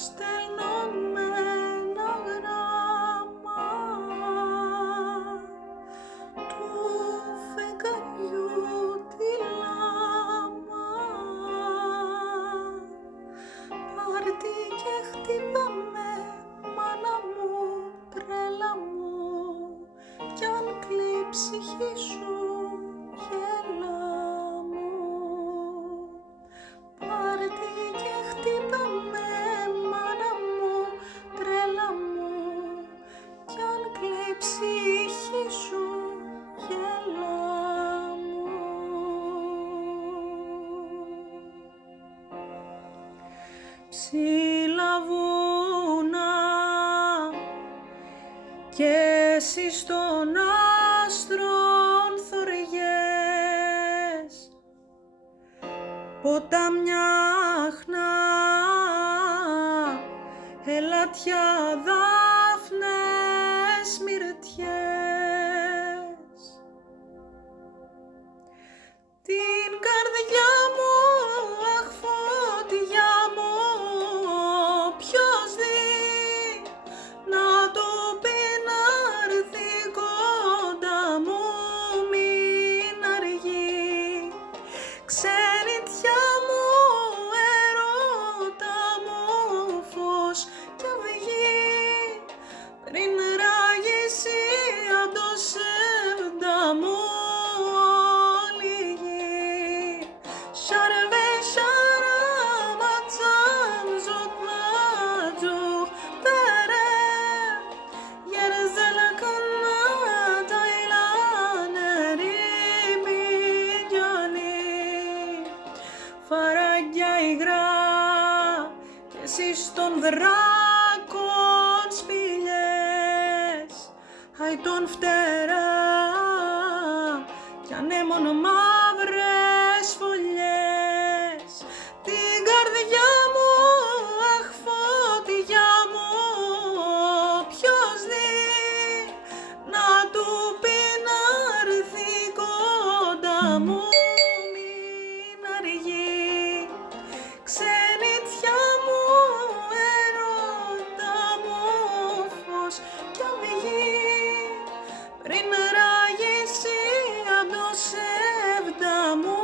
στέλνω με ένα γράμμα του φεγγαριού τη λάμα. Πάρτι και χτύπαμε, μάνα μου, τρέλα μου, κι αν κλαίει η ψυχή σου, γέλα μου. Πάρτι και χτύπαμε, μάνα μου, τρέλα μου, κι αν κλαίει η ψυχή σου, γέλα μου. Ψηλά βουνά και εσύ των άστρων θωριές, ποτάμια άχνα, ελάτια δάφνες μυρτιές. Την καρδιά μου, αχ φωτιά μου, ποιος δει να το πει να έρθει κοντά μου, μην αργεί. Ξενιτιά μου, έρωτα μου, φως κι αυγή, πριν ράγισει απ' το σέρντα μου όλη η γη. Σαρβέ σαραματσάν ζωτμάτζουχ tere, yerzela kanata ilaneri midyani. Φαράγγια υγρά κι εσείς των δράκων σπηλιές, αϊτών φτερά κι ανέμον μαύρες φωλιές. Την καρδιά μου, αχ φωτιά μου, ποιος δει να του πει να έρθει κοντά μου, μην αργεί. Ξενιτιά μου, έρωτα μου, φως κι αυγή, πριν ράγισει απ' το σέρντα μου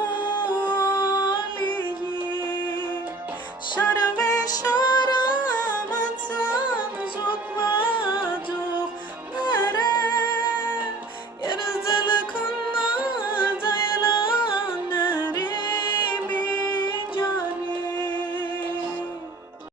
όλη η γη.